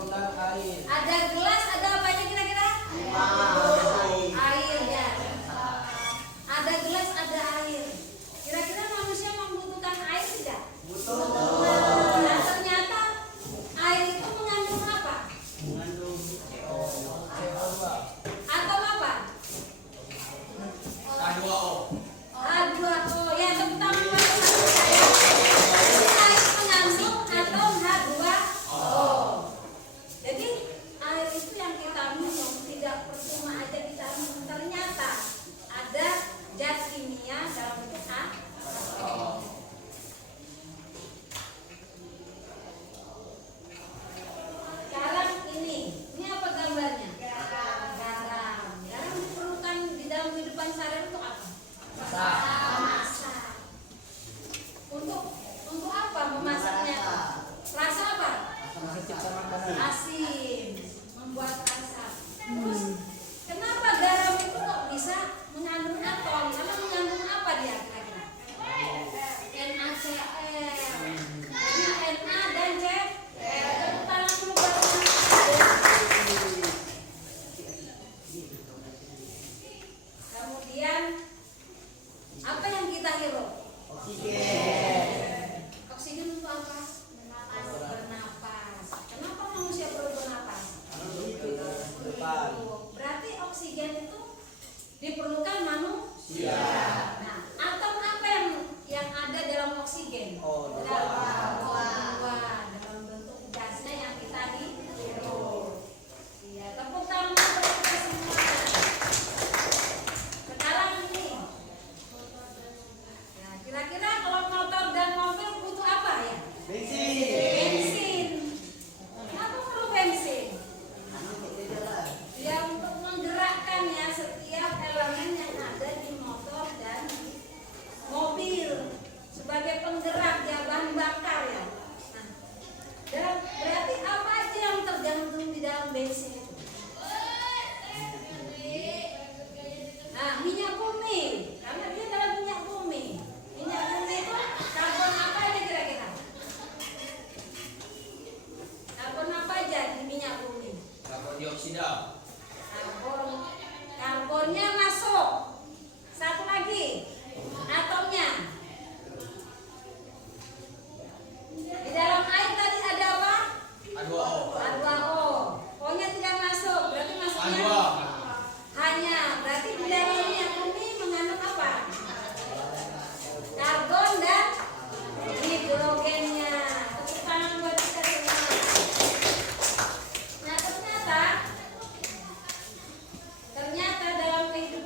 Ada gelas, ada apa aja kira-kira? Air ya. Ada gelas, ada air. Kira-kira manusia membutuhkan air tidak? Nah, ternyata air itu mengandung apa? Atom apa? H2O. Ya, tepuk tangan buat saya. Air mengandung atom H2O. Jadi air itu yang kita minum tidak percuma aja kita minum. Ternyata ada zat kimia dalam bentuk atom. Sekarang ini apa gambarnya? Garam. Garam diperlukan di dalam kehidupan sehari-hari untuk apa? Memasak. Untuk apa memasaknya? Rasa apa? Asin, membuat rasa. Terus kenapa garam itu kok bisa mengandung atom? Karena mengandung apa dia kira-kira? NaCl. Na dan C. Tepuk tangan dulu buat teman-teman. Kemudian apa yang kita hirup? Oksigen untuk apa? Bernapas. Kenapa manusia perlu bernapas? Berarti oksigen itu diperlukan manusia. Nah, atom apa yang ada dalam oksigen? Dalam bentuk gasnya yang kita hirup. Iya, tepuk tangan untuk kita semua. Sekarang ini. Nah, kira-kira kalau motor dan mobil butuh apa ya? Bensin. Kenapa perlu bensin? Ya untuk menggerakkan ya setiap elemen yang ada di motor dan mobil sebagai penggerak ya, bahan bakar ya. Nah, berarti apa aja yang tergantung di dalam bensin itu? Nah, minyak bumi, karena dia adalah minyak bumi. Minyak bumi itu karbon apa aja kira-kira? Karbon apa aja di minyak bumi? Karbon dioksida. Karbonnya masuk. Satu lagi, atomnya. Di dalam air tadi ada apa? H2O. O-nya tidak masuk, berarti masuknya hanya. Berarti di dalam minyak bumi mengandung apa? Karbon dan hidrogennya. Tepuk tangan buat kita semua. Nah, ternyata dalam kehidupan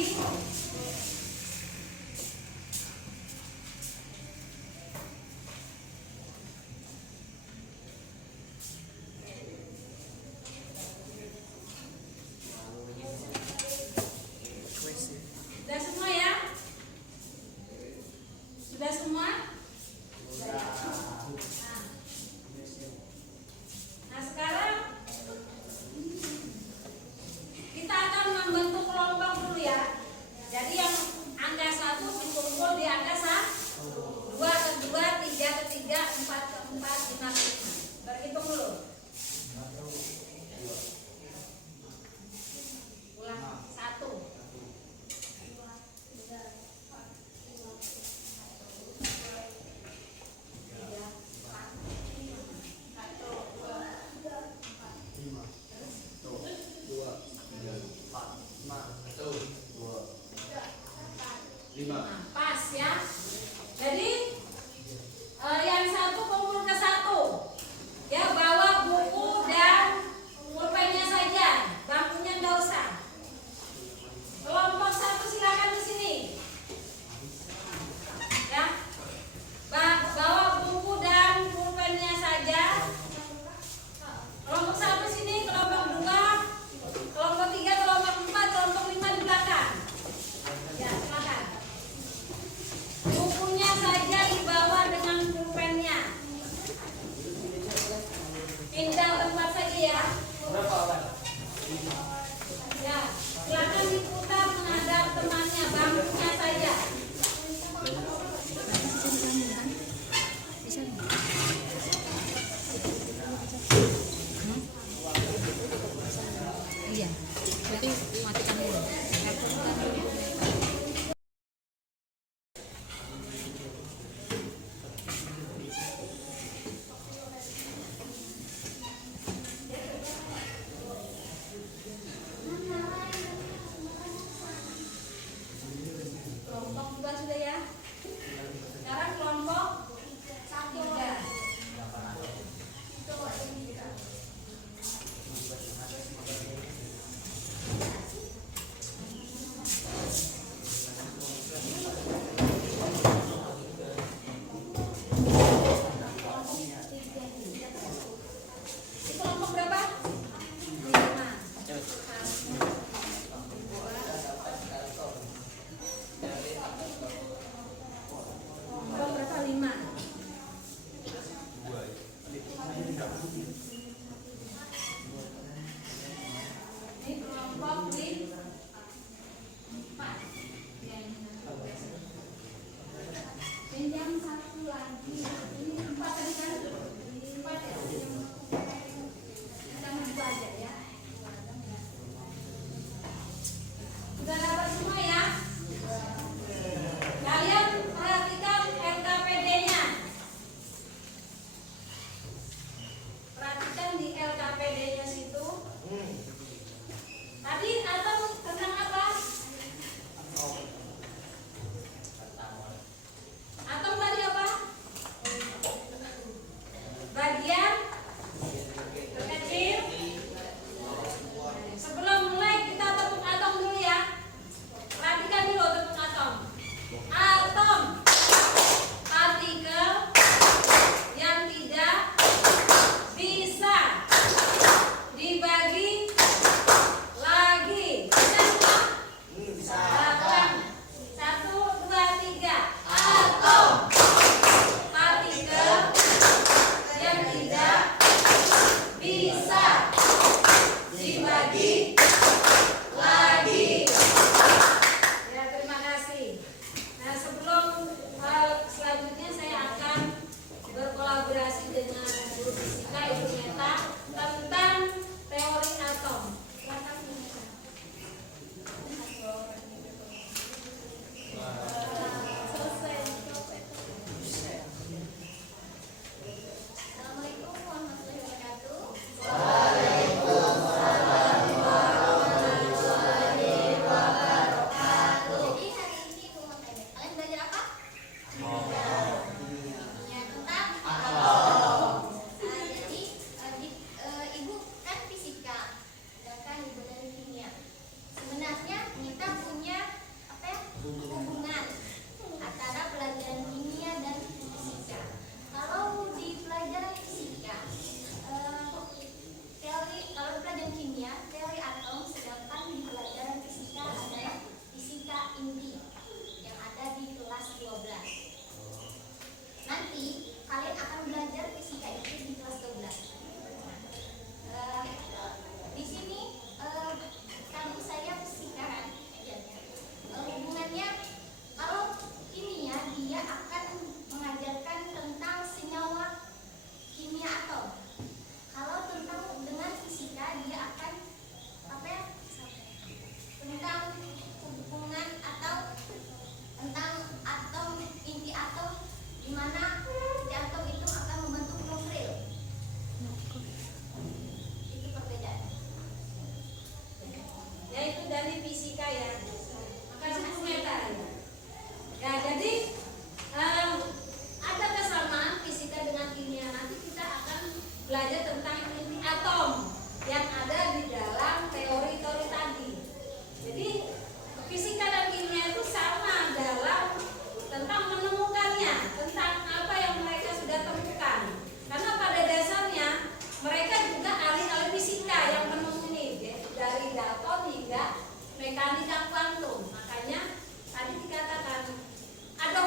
lagi. Sudah semua ya? Sudah semua? Nah, sekarang kita akan membentuk kelompok dulu ya. Jadi yang angka 1 dikumpul di angka 1, 2 ke 2, 3 ke 3, 4 ke 4, 5 ke 5. Berhitung dulu. Ulang 1. Nah, pas ya. Jadi yang 1 kumpul ke 1. Ya, bawa buku dan pulpennya saja. Bangkunya enggak usah. Kelompok 1 silakan di sini. Ya. Bawa buku dan pulpennya saja. Kelompok 1 sini, kelompok 2, kelompok 3, kelompok 4, kelompok 5 di belakang. Ya, silakan. Bukunya saja dibawa dengan pulpennya. Pindah tempat saja ya. Ya, silakan diputar menghadap temannya. Bangkunya saja. Iya, berarti matikan dulu. Kelompok 2 sudah ya. Sekarang kelompok 1 ya. Di kelompok berapa? 5. Kelompok berapa? 5. Ini kelompok 4. Pinjam 1 lagi. Ini 4 tadi kan? 4 ya. Kita maju aja ya. Sudah dapat semua ya? Kalian perhatikan LKPD-nya. Perhatikan di LKPD-nya situ. Tadi atau tentang apa? Atau tadi apa? Bagian terkecil. Sebelum mulai kita tepuk atom dulu ya. Perhatikan dulu tepuk atom. Atom, partikel yang tidak bisa dibagi lagi. Bisa semua? Silakan. 1, 2, 3. Atom, partikel yang tidak bisa dibagi lagi. Ya, terima kasih. Nah, sebelum selanjutnya saya akan berkolaborasi dengan guru fisika Ibu Meta tentang teori atom. Silakan, Bu Meta. Assalamualaikum warahmatullahi wabarakatuh. Waalaikumsalam warahmatullahi wabarakatuh. fisika ya. Maka 10 meter ya. Ya, jadi ada kesamaan fisika dengan kimia. Nanti kita akan belajar tentang inti atom yang ada di dalam teori-teori tadi. Jadi fisika dan kimia itu sama dalam tentang menemukannya, tentang apa yang mereka sudah temukan. Karena pada dasarnya mereka juga ahli-ahli fisika yang menemu ini, dari Dalton hingga mekanika kuantum. Makanya tadi dikatakan ada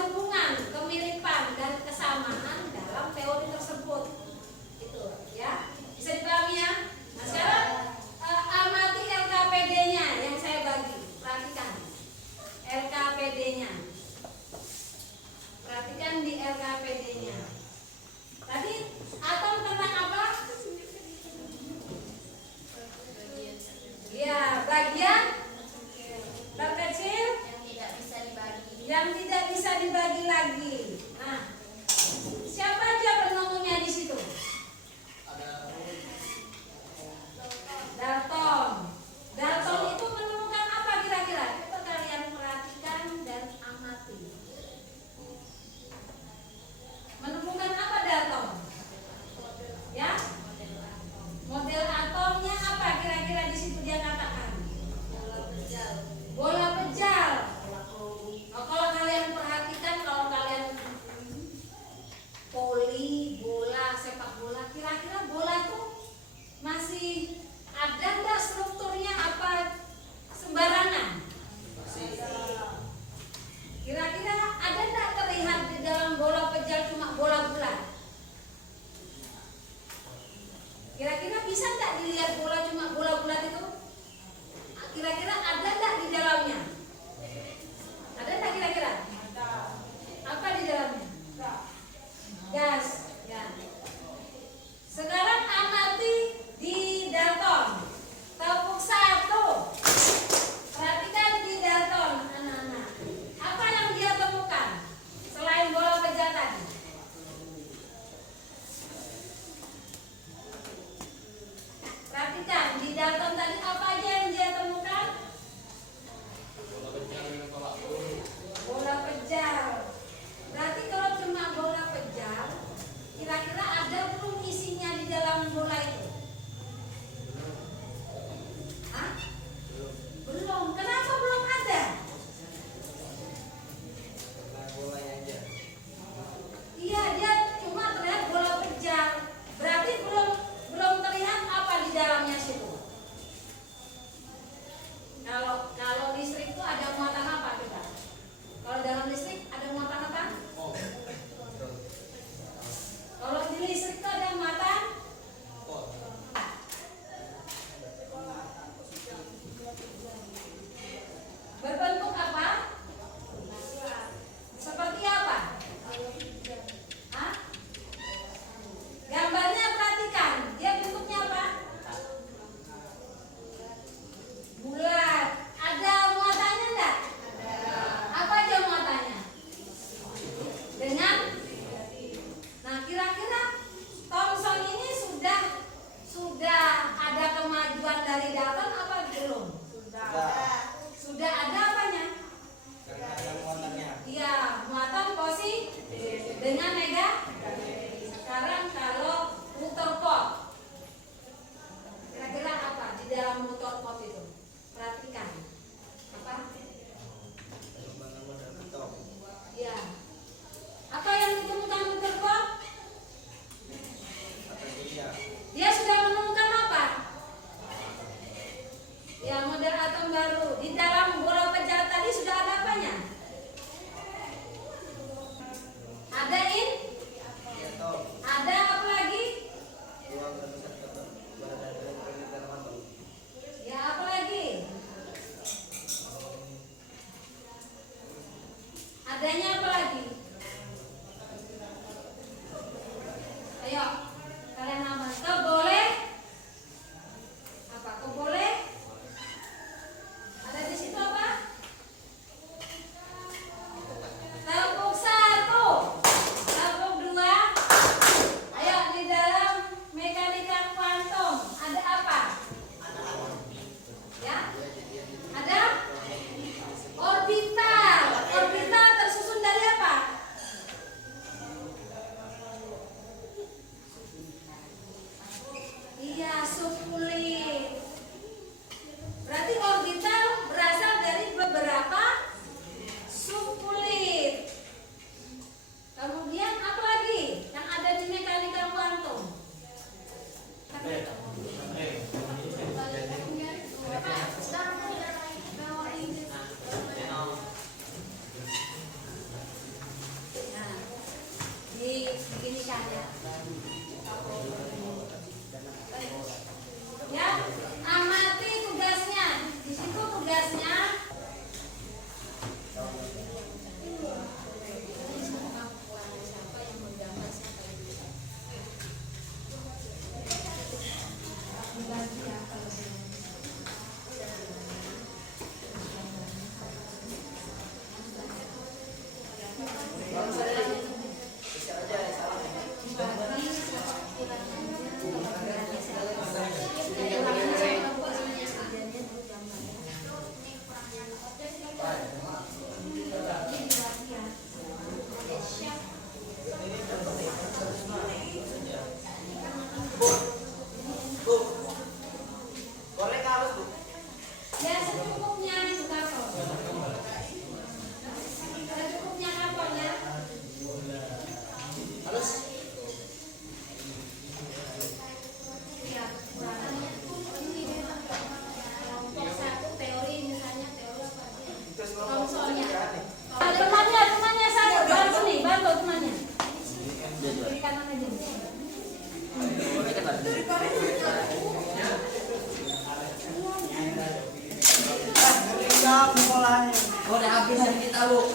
siap sekolahnya. Udah habis yang kita bu.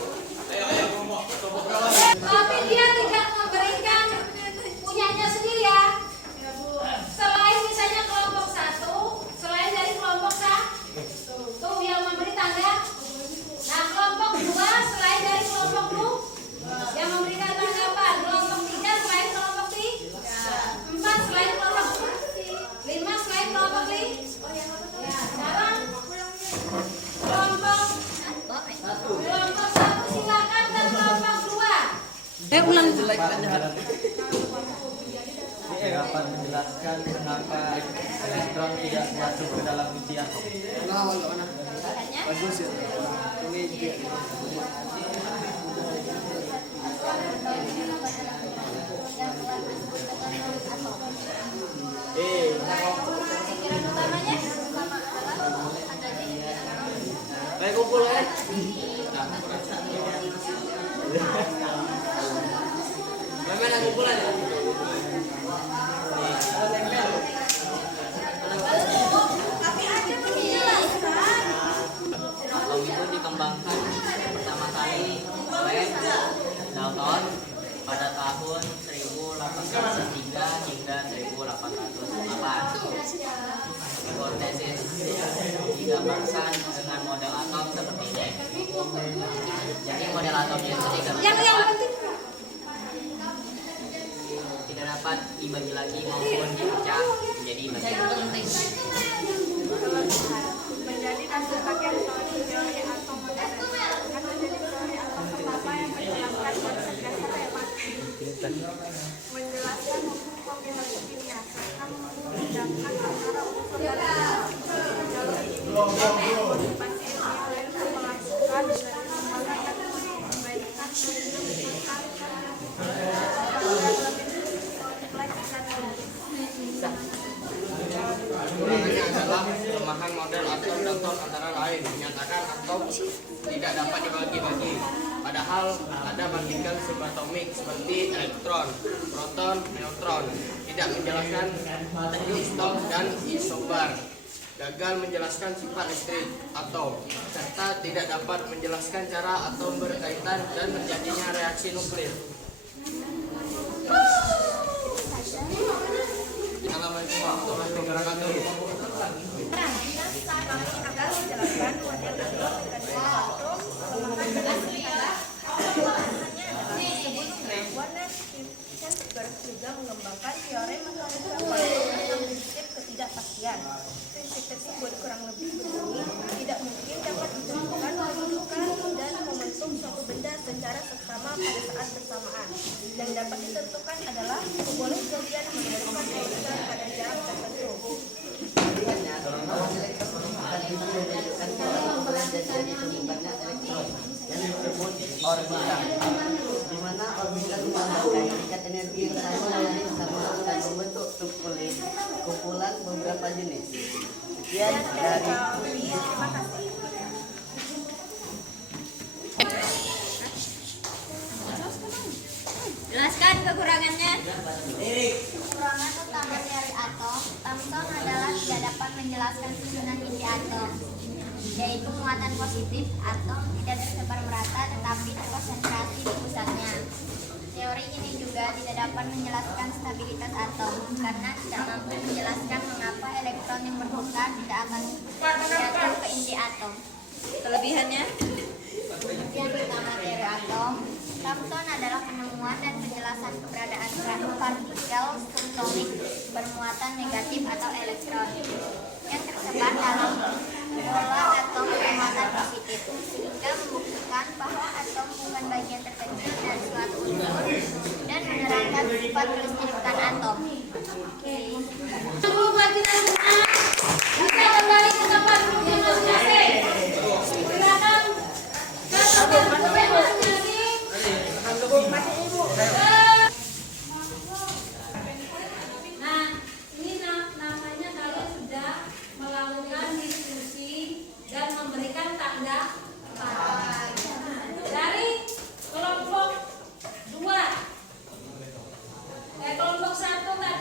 Tapi dia tidak memberikan punyanya sendiri ya. Selain misalnya kelompok 1, selain dari kelompok 1 yang memberi tanda. Nah kelompok 2 selain dari kelompok 2 yang memberikan tanggapan. Kelompok 3 selain kelompok 3, 4 selain kelompok 5 selain kelompok 5. Ya, sekarang kelompok 1 silakan dan kelompok 2. Ulang. Ini dapat menjelaskan kenapa elektron tidak masuk ke dalam inti atom. Bagus ya. Ini dia. Pikiran utamanya Baik kumpul ya. Mana kumpulan ya? Atom itu dikembangkan pertama kali oleh Dalton pada tahun 1803 hingga 1808. Hipotesis digambarkan dengan model atom seperti ini. Jadi model atomnya itu digambarkan tidak dapat dibagi lagi maupun dipecah menjadi bagian. Menjadi dasar bagian teori atom modern akan menjadi teori atom pertama yang menjelaskan konsep dasar elemen, menjelaskan hukum kombinasi kimia serta membedakan antara unsur dan teori ini motivasi ilmiah lain melakukan dengan menggunakan membandingkan menunjukkan Kekurangannya adalah kelemahan model atom Dalton antara lain menyatakan atom tidak dapat dibagi-bagi. Padahal ada partikel subatomik seperti elektron, proton, neutron, tidak menjelaskan isotop dan isobar, gagal menjelaskan sifat listrik atom, serta tidak dapat menjelaskan cara atom berkaitan dan terjadinya reaksi nuklir. Assalamualaikum warahmatullahi wabarakatuh. kami akan menjelaskan model atom mekanisme atom warna Heisenberg juga mengembangkan teori mekanisme kuantum tentang prinsip ketidakpastian. Prinsip tersebut kurang lebih berbunyi tidak mungkin dapat ditentukan kedudukan dan momentum suatu benda secara seksama pada saat bersamaan. Yang dapat ditentukan adalah boleh kejadian menemukan elektron pada jarak tertentu. Yang disebut orbital, di mana orbital melambangkan tingkat energi yang sama yang sama dan membentuk kumpulan beberapa jenis. Sekian dari Terima kasih. jelaskan kekurangannya. Kekurangan utama dari atom, Thomson adalah tidak dapat menjelaskan susunan inti atom, yaitu muatan positif atom tidak tersebar merata tetapi terkonsentrasi di pusatnya. Teori ini juga tidak dapat menjelaskan stabilitas atom karena tidak mampu menjelaskan mengapa elektron yang berbuka tidak akan jatuh ke inti atom. Kelebihannya Yang utama teori atom, Thomson adalah penemuan dan penjelasan keberadaan partikel subatomic bermuatan negatif atau elektron yang tersebar dalam bola atom bermuatan positif, sehingga membuktikan bahwa atom bukan bagian terkecil dari suatu unsur dan menerangkan sifat kelistrikan atom. bisa kembali ke tempat duduknya masing-masing. Silakan ke tempat duduknya masing-masing. Nah, ini namanya kalian sudah melakukan diskusi dan memberikan tanggapan. Dari kelompok 2, kelompok 1 tadi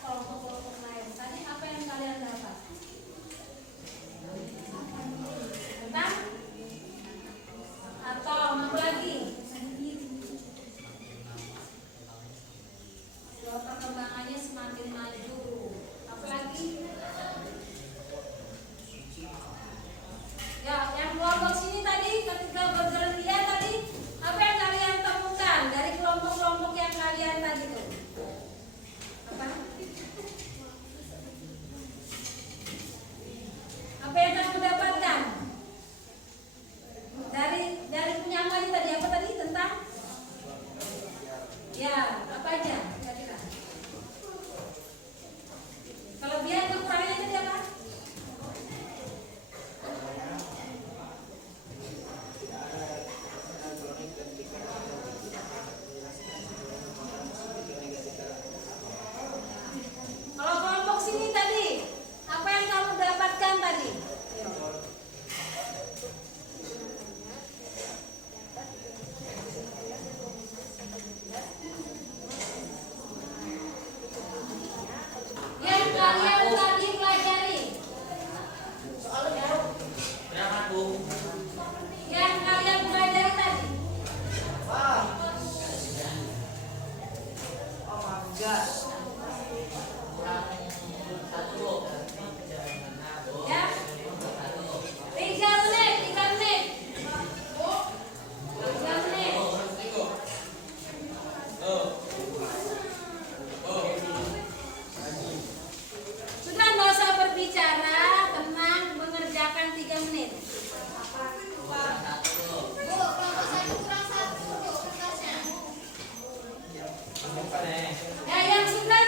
kelompok-kelompok lain. Tadi apa yang kalian dapat? Tentang atom, apa lagi? Bahwa perkembangannya semakin maju. Apa lagi? Ya, yang kelompok sini tadi ketika bergerilya tadi, apa yang kalian temukan dari kelompok-kelompok yang kalian tadi tuh? Apa? Apa yang kamu dapatkan? Dari penyampaian tadi apa tadi tentang? Ya, apa aja? Kira-kira. Kelebihan kekurangannya tadi apa? Kalau kelompok sini tadi, apa yang kamu dapatkan tadi? Ayo. Yang kalian tadi pelajari. Yang kalian pelajari tadi. Ya. 3 menit, 3 menit. 3 menit. Sudah nggak usah berbicara, tenang, mengerjakan 3 menit. Ya, yang sudah